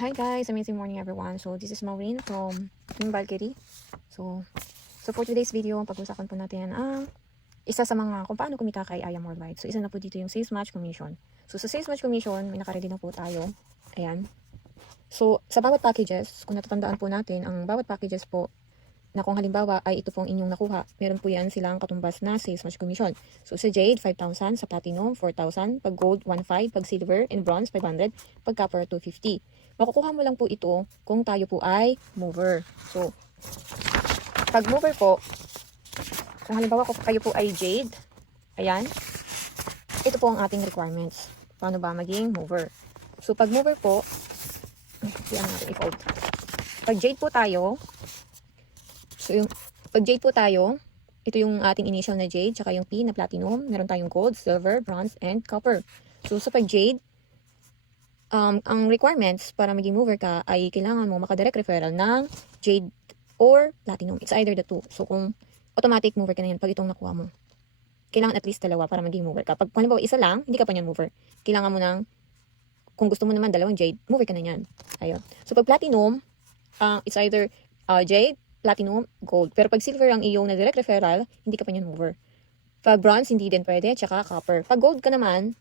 Hi guys, amazing morning everyone. So this is Maureen from Team Valkyrie. So for today's video, pag-usapan po natin ang isa sa mga kung paano kumita kay I Am Worldwide. So isa na po dito yung sales match commission. So sa sales match commission, may nakaready na po tayo. Ayan. So sa bawat packages, kung natatandaan po natin, ang bawat packages po na kung halimbawa ay ito pong inyong nakuha, meron po yan silang katumbas na sales match commission. So sa Jade, 5,000, sa Platinum, 4,000, pag Gold, 1,500, pag Silver, and Bronze, 500, pag Copper, 250. Makukuha mo lang po ito kung tayo po ay mover. So, pag mover po, kung halimbawa kung kayo po ay Jade, ayan, ito po ang ating requirements. Paano ba maging mover? So, pag mover po, yan natin i-fold. Pag Jade po tayo, so yung, pag Jade po tayo, ito yung ating initial na Jade, tsaka yung P na Platinum, meron tayong Gold, Silver, Bronze, and Copper. So, sa pag Jade, ang requirements para maging mover ka ay kailangan mo makadirect referral ng Jade or Platinum. It's either the two. So, kung automatic mover ka na yan pag itong nakuha mo. Kailangan at least dalawa para maging mover ka. Pag halimbawa isa lang, hindi ka pa yan mover. Kailangan mo ng, kung gusto mo naman dalawang Jade, mover ka na yan. Ayun. So, pag Platinum, it's either Jade, Platinum, Gold. Pero pag Silver ang iyong na direct referral, hindi ka pa yan mover. Pag Bronze, hindi din pwede, tsaka Copper. Pag Gold ka naman,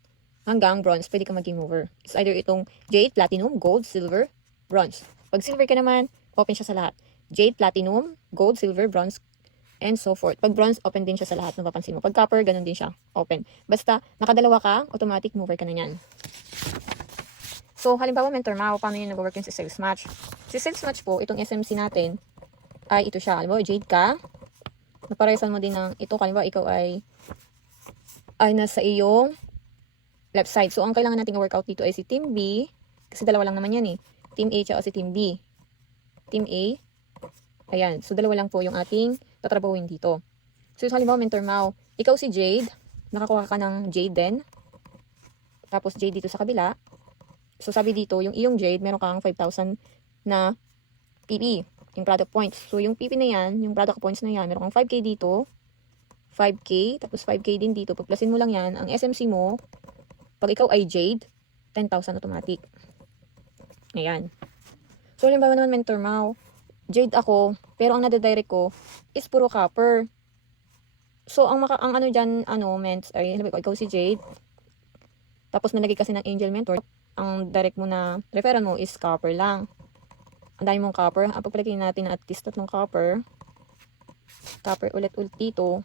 hanggang Bronze, pwede ka maging mover. It's either itong Jade, Platinum, Gold, Silver, Bronze. Pag Silver ka naman, open siya sa lahat. Jade, Platinum, Gold, Silver, Bronze, and so forth. Pag Bronze, open din siya sa lahat, mapapansin mo. Pag Copper, ganun din siya, open. Basta, nakadalawa ka, automatic mover ka na yan. So, halimbawa, mentor Mao, paano yun nag-work yun sa sales match? Sa sales match po, itong SMC natin, ay ito siya. Halimbawa, Jade ka, naparesan mo din ng ito. Halimbawa, ikaw ay nasa iyong left side. So, ang kailangan nating workout dito ay si Team B. Kasi dalawa lang naman yan eh. Team A tsaka si Team B. Team A. Ayan. So, dalawa lang po yung ating tatrabahuin dito. So, halimbawa, mentor Mao. Ikaw si Jade. Nakakuha ka ng Jade din. Tapos, Jade dito sa kabila. So, sabi dito, yung iyong Jade, meron kang 5,000 na PP. Yung product points. So, yung PP na yan, yung product points na yan, meron kang 5K dito. 5K. Tapos, 5K din dito. Pagplasin mo lang yan. Ang SMC mo, pag ikaw ay Jade, 10,000 automatic. Ayan. So, halimbawa naman, mentor Mao, Jade ako, pero ang nade-direct ko is puro Copper. So, ang ano dyan, ments, ay, halimbawa, ikaw si Jade, tapos nalagay kasi ng Angel Mentor, ang direct mo na referral mo is Copper lang. Ang dami mong Copper. Ang pagpalagay natin na at least tatlong Copper ulit-ulit dito,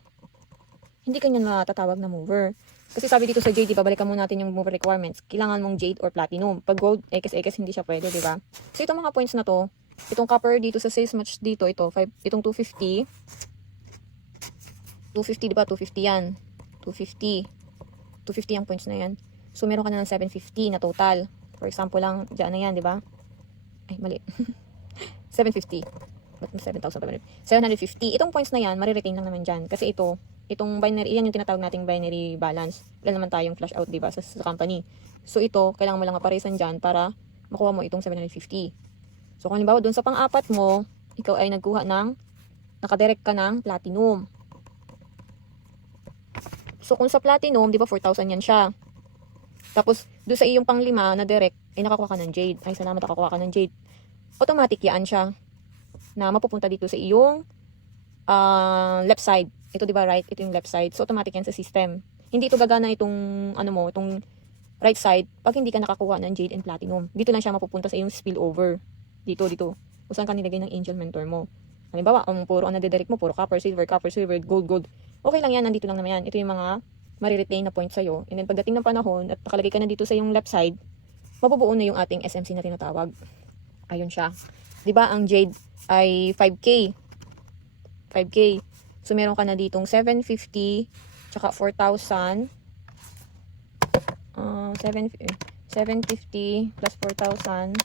hindi ka nyan matatawag na mover. Kasi sabi dito sa Jade, babalikan mo natin yung mover requirements. Kailangan mong Jade or Platinum. Pag Gold, X hindi siya pwede, di ba? So, itong mga points na to, itong Copper dito sa sales match dito, itong 250. 250, di ba? 250 yan. 250. 250 ang points na yan. So, meron ka na ng 750 na total. For example lang, dyan na yan, di ba? Ay, mali. 750. Ba't 7,500? 750. Itong points na yan, mariretain lang naman dyan. Kasi itong binary, yan yung tinatawag nating binary balance. Wala naman tayong flash out, diba, sa company. So, ito, kailangan mo lang maparesan dyan para makuha mo itong 750. So, kung halimbawa, dun sa pang-apat mo, ikaw ay nagkuha ng, nakadirect ka ng Platinum. So, kung sa Platinum, di ba, 4,000 yan siya. Tapos, dun sa iyong pang-5 na direct, ay nakakuha ka ng Jade. Ay, salamat, nakakuha ka ng Jade. Automatic yan siya na mapupunta dito sa iyong left side. Ito, di ba, right? Ito yung left side. So, automatic yan sa system. Hindi ito gagana itong, itong right side pag hindi ka nakakuha ng Jade and Platinum. Dito lang siya mapupunta sa iyong spillover. Dito. Kung saan ka nilagay ng Angel Mentor mo. Halimbawa, puro ang nade-direct mo, puro Copper, Silver, Gold. Okay lang yan, nandito lang naman yan. Ito yung mga mariretain na points sa'yo. And then, pagdating ng panahon at nakalagay ka na dito sa iyong left side, mabubuo na yung ating SMC na tinatawag. Ayun siya. Di ba ang Jade ay 5K. So, meron ka na ditong 750, tsaka 4,000. 750 plus 4,000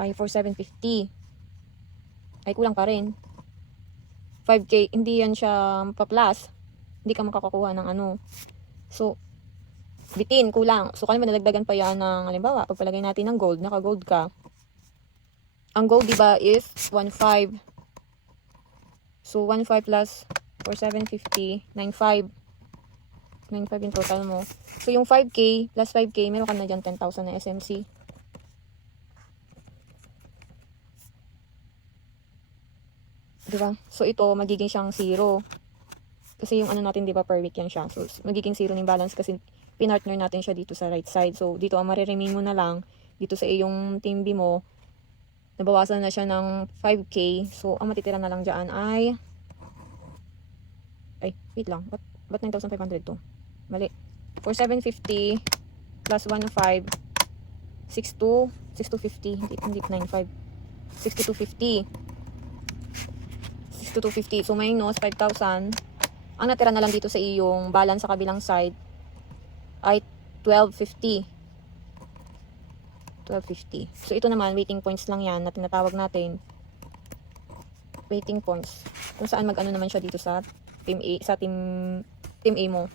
ay 4,750. Ay, kulang pa rin. 5K, hindi yan siya pa-plus. Hindi ka makakakuha ng So, bitin, kulang. So, kaya nadagdagan pa yan ng, halimbawa, pagpalagay natin ng gold, naka-gold ka. Ang gold, diba, is 1,500. So, 1,500 plus 4,750, 9,500. 9,500 yung total mo. So, yung 5K plus 5K, meron ka na dyan 10,000 na SMC. Diba? So, ito, magiging siyang 0. Kasi yung ano natin, diba, per week yan siya. So, magiging 0 ng balance kasi pinartner natin siya dito sa right side. So, dito, ang mariremain mo na lang, dito sa iyong team B mo, nabawasan na siya ng 5K. So, ang matitira na lang dyan ay wait lang. Ba't 9,500 to? Mali. For 750 plus 105, 6250. Hindi 95. 6250. 6250. So, minus 5,000. Ang natira na lang dito sa iyong balance sa kabilang side ay 1250. 1250. So, ito naman, waiting points lang yan na tinatawag natin. Waiting points. Kung saan mag-ano naman siya dito sa team A, sa team A mo.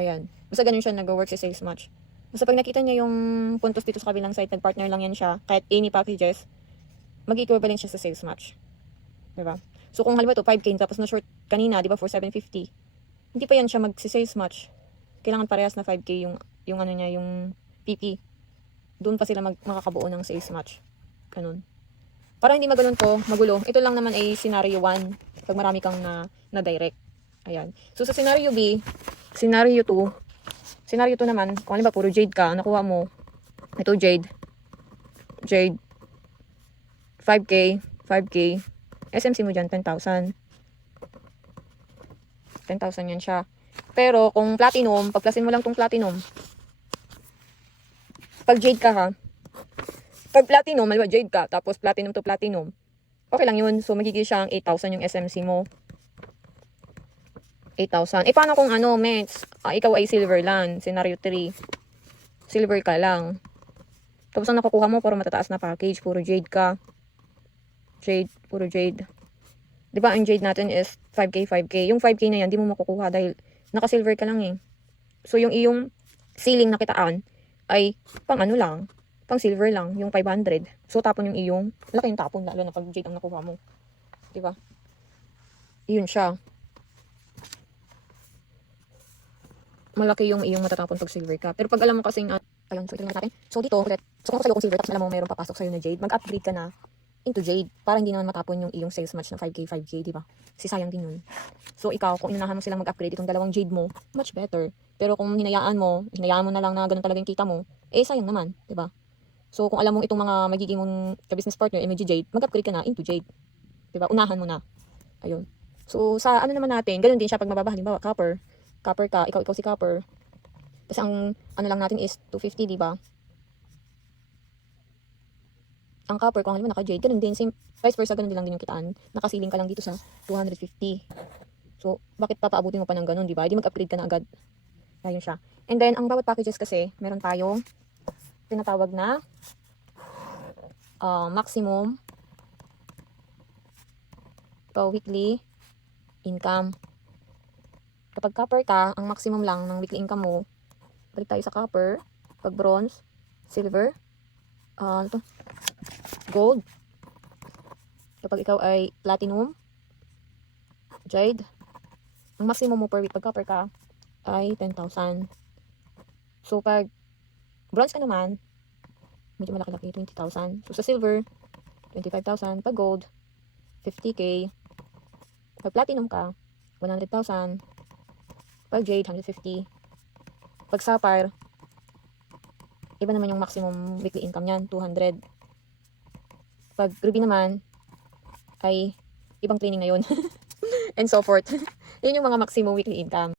Ayan. Basta ganun siya nag-work sa sales match. Basta pag nakita niya yung puntos dito sa kabilang side, nag-partner lang yan siya, kahit any packages, mag-equivalent siya sa sales match. Diba? So, kung halimbawa ito, 5K, tapos na-short kanina, di ba, for 750, hindi pa yan siya mag-sales match. Kailangan parehas na 5K yung ano niya, yung PP. Doon pa sila makakabuo ng sales match. Ganun. Para hindi magulo. Ito lang naman ay scenario 1, pag marami kang na-direct. Ayan. So, sa scenario B, scenario 2 naman, kung halimbawa puro Jade ka, nakuha mo, ito Jade, 5K, SMC mo dyan, 10,000 yan siya. Pero, kung platinum, pag-plusin mo lang tong platinum, pag Jade ka ha, pag platinum, halimbawa Jade ka, tapos platinum to platinum, okay lang yun. So, magiging siyang 8,000 yung SMC mo. 8,000. Paano kung ano, Mets? Ikaw ay silver lang. Scenario 3. Silver ka lang. Tapos ang nakukuha mo, puro matataas na package. Puro Jade ka. Puro Jade. Diba, ang Jade natin is 5K. Yung 5K na yan, di mo makukuha dahil naka-silver ka lang eh. So, yung iyong ceiling na kitaan ay pang ano lang. Pang silver lang. Yung 500. So, tapon yung iyong, laki yung tapon lalo na pag Jade ang nakuha mo. Diba? Yun siya. Malaki yung iyong matatapon pag silver ka. Pero pag alam mo kasing, ayun, so ito natin. So dito, ulit. So kung sa'yo kung silver, tapos alam mo mayroong papasok sa'yo na Jade, mag-upgrade ka na into Jade. Para hindi naman matapon yung iyong sales match na 5K, diba? Kasi sayang din yun. So ikaw, kung inunahan mo silang mag-upgrade itong dalawang Jade mo, much better. Pero kung hinayaan mo na lang na ganun talaga yung kita mo, sayang naman, diba? So kung alam mo itong mga magiging mong ka-business partner, MG Jade, mag-upgrade ka na into Jade. Diba? Unahan mo na. Ayun. So sa ano naman natin, ganun din siya pag mababa, halimbawa, copper ka, ikaw si copper. Kasi ang ano lang natin is 250, di ba? Ang copper, kung halimbawa naka-jade, ganun din, same, vice versa, ganun din lang din yung kitaan. Nakasiling ka lang dito sa 250. So, bakit papaabutin mo pa ng ganun, di ba? Hindi mag-upgrade ka na agad. Ayun siya. And then, ang bawat packages kasi, meron tayong tinatawag na maximum weekly income. Kapag copper ka, ang maximum lang ng weekly income mo, balik tayo sa copper, pag bronze, silver, gold. Kapag ikaw ay platinum, jade, ang maximum mo per week pag copper ka ay 10,000. So pag bronze ka naman, medyo malaki-laki, 20,000. So sa silver, 25,000. Pag gold, 50K. Pag platinum ka, 100,000. Pag jade, 150. Pag sapphire, iba naman yung maximum weekly income niyan, 200. Pag ruby naman, ay ibang cleaning na yun. And so forth. Yun yung mga maximum weekly income.